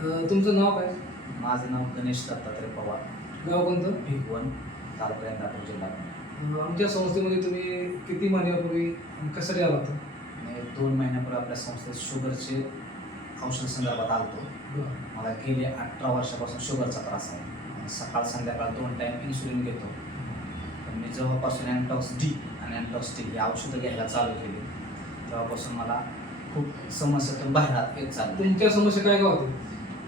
तुमचं नाव काय? माझं नाव गणेश दत्तात्रय पवार, गाव कोणतं? भिगवण, तालुका इंदापूर, जिल्हा पुणे. आमच्या संस्थेमध्ये तुम्ही किती महिन्यापूर्वी आणि कशासाठी आला होता? मी 2 महिन्यापूर्वी आपल्या संस्थेत शुगरचे औषध संदर्भात आलतो. बरं. मला गेली 18 वर्षापासून शुगरचा त्रास आहे. सकाळ संध्याकाळ 2 टाईम इन्सुलिन घेतो. पण मी जेव्हापासून अँटॉक्स डी आणि अँटॉक्स टी ही औषधं घ्यायला चालू केली तेव्हापासून मला खूप समस्यातून बाहेर येत चाललं. तुमच्या समस्या काय होते?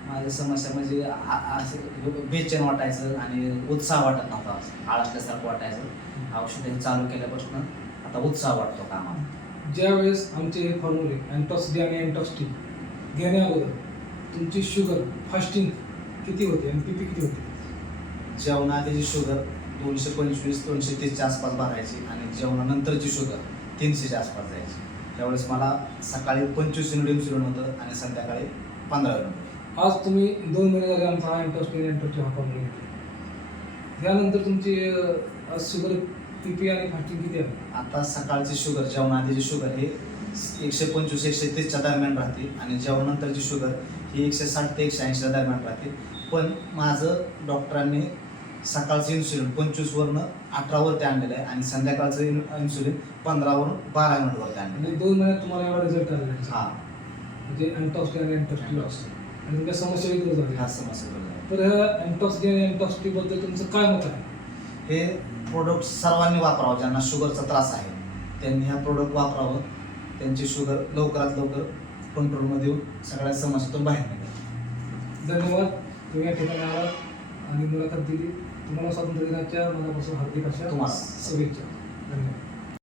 माझी समस्या म्हणजे असं बेचैन वाटायचं आणि उत्साह वाटत नव्हता, आळसल्यासारखं वाटायचं. औषधं चालू केल्यापासून आता उत्साह वाटतो कामाला. ज्यावेळेस आमचे हे फॉर्म्युले अँटॉक्स डी आणि अँटॉक्स टी घेण्या अगोदर तुमची शुगर फास्टिंग किती होती आणि किती होती? जेवणाआधीची शुगर 225-230च्या आसपास भरायची आणि जेवणानंतरची शुगर 300च्या आसपास जायची. त्यावेळेस मला सकाळी 25 युनिट इन्सुलिन होतं आणि संध्याकाळी 15 युनिट. आज तुम्ही 2 महिने झाले आमचा हा अँटॉक्स डी आणि अँटॉक्स टी हा फॉर्म्युला घेतला. त्यानंतर तुमची आज शुगर पी आणि फास्टिंग किती आहे? आता सकाळची शुगर जेवणाआधीची शुगर ही 125-130च्या दरम्यान राहते आणि जेवणानंतरची शुगर ही 160 ते 180च्या दरम्यान राहते. पण माझं डॉक्टरांनी सकाळचं इन्सुलिन 25वरनं 18वरती आणलेलं आहे आणि संध्याकाळचं इन्सुलिन 15वरून 12 युनिटवरती आणलेलं म्हणजे आहे. 2 महिन्यात तुम्हाला एवढा रिझल्ट आलेला आहे. हां, म्हणजे अँटॉक्स डी आणि अँटॉक्स टी आणि तुमच्या समस्या दूर झाल्या. ह्या समस्या बरोबर आहे. तर ह्या अँटॉक्स डी आणि अँटॉक्स टी बद्दल तुमचं काय मत आहे? हे प्रोडक्ट सर्वांनी वापरावं. ज्यांना शुगरचा त्रास आहे त्यांनी हा प्रोडक्ट वापरावं. त्यांची शुगर लवकरात लवकर कंट्रोलमध्ये येऊन सगळ्या समस्यातून बाहेर निघेल. धन्यवाद. तुम्ही या ठिकाणी आलात आणि मुलाखत दिली. तुम्हाला स्वातंत्र्य दिनाच्या मनापासून हार्दिक अशा तुम्हाला शुभेच्छा. धन्यवाद.